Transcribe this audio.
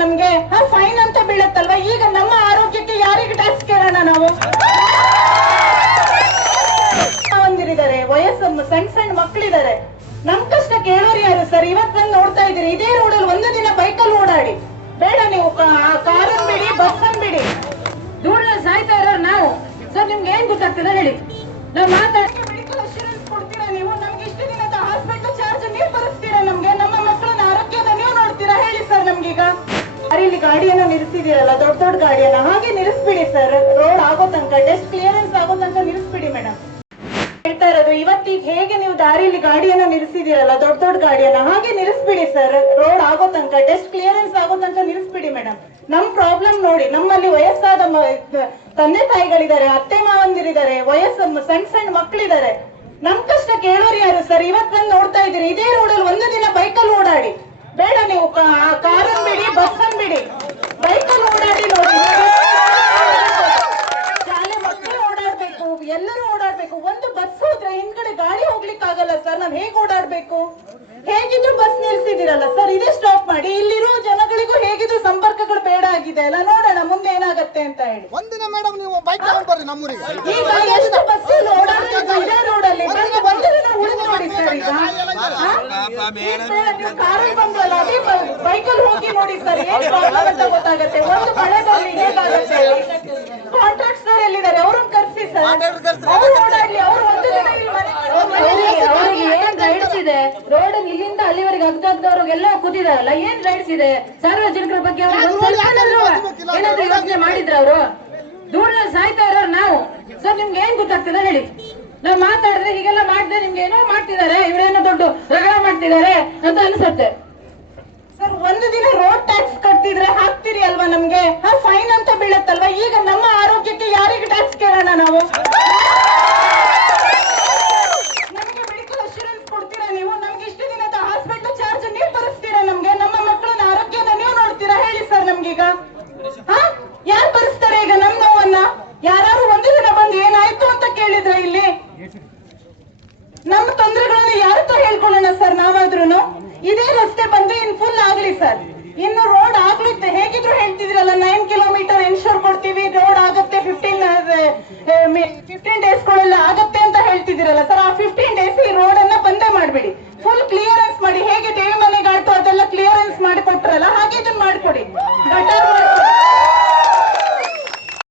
ನಮ್ಗೆ ಫೈನ್ ಅಂತ ಬೀಳತ್ತಲ್ವಾ? ಈಗ ನಮ್ಮ ಆರೋಗ್ಯಕ್ಕೆ ಯಾರಿಗೆ ಟ್ಯಾಕ್ಸ್ ಕೇಳೋಣ ನಾವು? ಒಂದಿರಿದ್ದಾರೆ, ವಯಸ್ಸನ್ನು ಸಣ್ಣ ಮಕ್ಕಳಿದ್ದಾರೆ, ನಮ್ ಕಷ್ಟ ಕೇಳೋರು ಯಾರು ಸರ್? ಇವತ್ತು ನೋಡ್ತಾ ಇದ್ದೀರಿ, ಇದೇ ರೋಡಲ್ಲಿ ಒಂದು ದಿನ ಬೈಕಲ್ಲಿ ಓಡಾಡಿ, ಬೇಡ ನೀವು ಕಾರನ್ ಬಿಡಿ, ಬಸ್ಸನ್ ಬಿಡಿ, ಧೂಳಲ್ಲಿ ಸಾಯ್ತಾ ಇರೋರು ನಾವು. ಸರ್ ನಿಮ್ಗೆ ಏನ್ ಗೊತ್ತಾಗ್ತದೆ ಹೇಳಿ? ನಾವು ಮಾತಾಡಿ ಮೆಡಿಕಲ್ ಅಶ್ಯೂರೆನ್ಸ್ ಕೊಡ್ತೀರಾ ನೀವು? ನಮ್ಗೆ ಇಷ್ಟು ದಿನದ ಹಾಸ್ಪಿಟಲ್ ಚಾರ್ಜ್ ನೀವು ಭರಿಸ್ತೀರಾ? ನಮ್ಗೆ ನಮ್ಮ ಮಕ್ಕಳನ್ನ ಆರೋಗ್ಯನ ನೀವು ನೋಡ್ತೀರಾ ಹೇಳಿ ಸರ್? ನಮ್ಗೀಗ ಇಲ್ಲಿ ಗಾಡಿಯನ್ನ ನಿಲ್ಲಿಸಿದಿರಲ್ಲ, ದೊಡ್ಡ ಗಾಡಿಯನ್ನ ಹಾಗೆ ನಿಲ್ಲಿಸ್ಬಿಡಿ ಸರ್. ರೋಡ್ ಆಗೋ ತನಕ, ಟೆಸ್ಟ್ ಕ್ಲಿಯರೆನ್ಸ್ ಆಗೋ ತನಕ ನಿಲ್ಲಿಸ್ಬಿಡಿ ಮೇಡಮ್. ಹೇಳ್ತಾ ಇರೋದು ಇವತ್ತೀಗ ಹೇಗೆ ನೀವು ದಾರಿಯಲ್ಲಿ ಗಾಡಿಯನ್ನ ನಿಲ್ಲಿಸಿದಿರಲ್ಲ, ದೊಡ್ಡ ಗಾಡಿಯನ್ನ ಹಾಗೆ ನಿಲ್ಲಿಸ್ಬಿಡಿ ಸರ್. ರೋಡ್ ಆಗೋ ತನಕ, ಟೆಸ್ಟ್ ಕ್ಲಿಯರೆನ್ಸ್ ಆಗೋ ತನಕ ನಿಲ್ಲಿಸ್ಬಿಡಿ ಮೇಡಮ್. ನಮ್ ಪ್ರಾಬ್ಲಮ್ ನೋಡಿ, ನಮ್ಮಲ್ಲಿ ವಯಸ್ಸಾದ ತಂದೆ ತಾಯಿಗಳಿದ್ದಾರೆ, ಅತ್ತೆ ಮಾವಂದಿರಿದ್ದಾರೆ, ವಯಸ್ಸು ಸಣ್ಣ ಮಕ್ಕಳಿದ್ದಾರೆ, ನಮ್ ಕಷ್ಟ ಕೇಳೋರು ಯಾರು ಸರ್? ಇವತ್ತು ನೋಡ್ತಾ ಇದ್ದೀರಿ, ಇದೇ ರೋಡಲ್ಲಿ ಒಂದು ದಿನ ಬೈಕಲ್ಲಿ ಓಡಾಡಿ, ಬೇಡ ನೀವು ಕಾರನ್ ಬಿಡಿ, ಬಸ್ಸನ್ ಬಿಡಿ, ಬೈಕಲ್ಲಿ ಓಡಾಡಿ ನೋಡಿ. ಶಾಲೆ ಮಕ್ಕಳು ಓಡಾಡ್ಬೇಕು, ಎಲ್ಲರೂ ಓಡಾಡ್ಬೇಕು. ಒಂದು ಬಸ್ ಹೋದ್ರೆ ಹಿಂದ್ಗಡೆ ಗಾಡಿ ಹೋಗ್ಲಿಕ್ಕೆ ಆಗಲ್ಲ ಸರ್, ನಾವ್ ಹೇಗ್ ಓಡಾಡ್ಬೇಕು? ಹೇಗಿದ್ರು ಬಸ್ ನಿಲ್ಸಿದಿರಲ್ಲ ಸರ್, ಇದೇ ಸ್ಟಾಪ್ ಮಾಡಿ. ಇಲ್ಲಿರೋ ಜನಗಳಿಗೂ ಹೇಗಿದ್ರು ಸಂಪರ್ಕಗಳು ಬೇಡ ಆಗಿದೆ ಅಲ್ಲ, ನೋಡೋಣ ಮುಂದೆ ಏನಾಗತ್ತೆ ಅಂತ ಹೇಳಿ. ಒಂದಿನ ಮೇಡಮ್ ನೀವು ಬೈಕ್ ತಗೊಂಡ್ ಬರ್ರಿ ನಮ್ಮೂರಿಗೆ. ಈಗ ಎಷ್ಟು ಬಸ್ ಓಡಾಡ್ಬೇಕು ಇದೇ ರೋಡಲ್ಲಿ, ಒಂದು ದಿನ ಉಳಿದು ನೋಡಿ ಸರ್. ಈಗ ನೀವು ಕಾರಲ್ಲಿ ಬಂದ್ರಲ್ಲ, ಅದೇ ಬೈಕಲ್ಲಿ ಹೋಗಿ ನೋಡಿ ಸರ್, ಏನ್ ಪ್ರಾಬ್ಲಮ್ ಅಂತ ಗೊತ್ತಾಗತ್ತೆ. ಒಂದು ಮಳೆ ಬರ್ಲಿ ಹೇಗಾಗತ್ತೆ? ಕಾಂಟ್ರಾಕ್ಟರ್ ಎಲ್ಲಿದ್ದಾರೆ? ಅವ್ರನ್ನ ಕರ್ಸಿ ಸರ್, ಅವ್ರು ಓಡಾಡ್ಲಿ. ಅವ್ರು ಒಂದು ದಿನ ಅವ್ರಿಗೆ ಏನ್ ರೈಟ್ಸ್ ಇದೆ? ರೋಡ್ ಇಲ್ಲಿಂದ ಅಲ್ಲಿವರೆಗೆ ಅಗ್ದವ್ರಿಗೆಲ್ಲ ಕೂತಿದಾರಲ್ಲ, ಏನ್ ರೈಟ್ಸ್ ಇದೆ? ಸಾರ್ವಜನಿಕರ ಬಗ್ಗೆ ಏನಾದ್ರು ಯೋಚನೆ ಮಾಡಿದ್ರ ಅವರು? ಧೂಳಲ್ಲಿ ಸಾಯ್ತಾ ಇರೋರು ನಾವು. ಸರ್ ನಿಮ್ಗೆ ಏನ್ ಗೊತ್ತಾಗ್ತದೆ ಹೇಳಿ? ನಾವ್ ಮಾತಾಡಿದ್ರೆ ಹೀಗೆಲ್ಲ ಮಾಡಿದ್ರೆ ನಿಮ್ಗೆ ಏನೋ ಮಾಡ್ತಿದ್ದಾರೆ, ಇವರೇನೋ ದೊಡ್ಡ ರಗಡ ಮಾಡ್ತಿದ್ದಾರೆ ಅಂತ ಅನ್ಸುತ್ತೆ ಸರ್. ಒಂದು ದಿನ ರೋಡ್ ಟ್ಯಾಕ್ಸ್ ಕಟ್ತಿದ್ರೆ ಹಾಕ್ತಿರಿ ಅಲ್ವಾ ನಮ್ಗೆ? ಫೈನ್ ಅಂತ ಬೀಳತ್ತಲ್ವಾ? ಈಗ ನಮ್ಮ ಆರೋಗ್ಯಕ್ಕೆ ಯಾರಿಗೆ ಟ್ಯಾಕ್ಸ್ ಕೇಳೋಣ ನಾವು? ನಮಗೆ ಮೆಡಿಕಲ್ ಅಶ್ಯೂರೆನ್ಸ್ ಕೊಡ್ತೀರಾ ನೀವು? ನಮ್ಗೆ ಇಷ್ಟು ದಿನದ ಹಾಸ್ಪಿಟಲ್ ಚಾರ್ಜ್ ನೀವು ಭರಿಸ್ತೀರಾ? ನಮ್ಗೆ ನಮ್ಮ ಮಕ್ಕಳನ್ನ ಆರೋಗ್ಯನ ನೀವು ನೋಡ್ತೀರಾ ಹೇಳಿ ಸರ್? ನಮ್ಗೀಗ ಯಾರು ಭರಿಸ್ತಾರೆ ಈಗ ನಮ್ ನೋವನ್ನ? ಯಾರು ಒಂದು ದಿನ ಬಂದು ಏನಾಯ್ತು ಅಂತ ಕೇಳಿದ್ರೆ ಇಲ್ಲಿ ನಮ್ಮ ತೊಂದರೆಗಳನ್ನ ಯಾರತ್ರ ಹೇಳ್ಕೊಳ್ಳೋಣ ಸರ್? ನಾವಾದ್ರೂ ಇದೇ ರಸ್ತೆ ಬಂದು ಇನ್ ಫುಲ್ ಆಗ್ಲಿ ಸರ್, ಇನ್ನು ರೋಡ್ ಆಗ್ಲಿತ್ತೆ. ಹೇಗಿದ್ರು ಹೇಳ್ತಿದ್ರಲ್ಲ 9 ಕಿಲೋಮೀಟರ್ ಇನ್ಶೂರ್ ಕೊಡ್ತೀವಿ, ರೋಡ್ ಆಗತ್ತೆ 15 ಡೇಸ್ಗಳೆಲ್ಲ ಆಗತ್ತೆ ಅಂತ ಹೇಳ್ತಿದಿರಲ್ಲ ಸರ್. ಆ 15 ಡೇಸ್ ಈ ರೋಡ್ ಅನ್ನ ಬಂದೇ ಮಾಡ್ಬಿಡಿ, ಫುಲ್ ಕ್ಲಿಯರೆನ್ಸ್ ಮಾಡಿ. ಹೇಗೆ ದೇವಿ ಮನೆಗಾಟು ಅದೆಲ್ಲ ಕ್ಲಿಯರೆನ್ಸ್ ಮಾಡಿ ಕೊಟ್ರಲ್ಲ, ಹಾಗೆ ಇದನ್ನ ಮಾಡ್ಕೊಡಿ. ಗಟಾರ್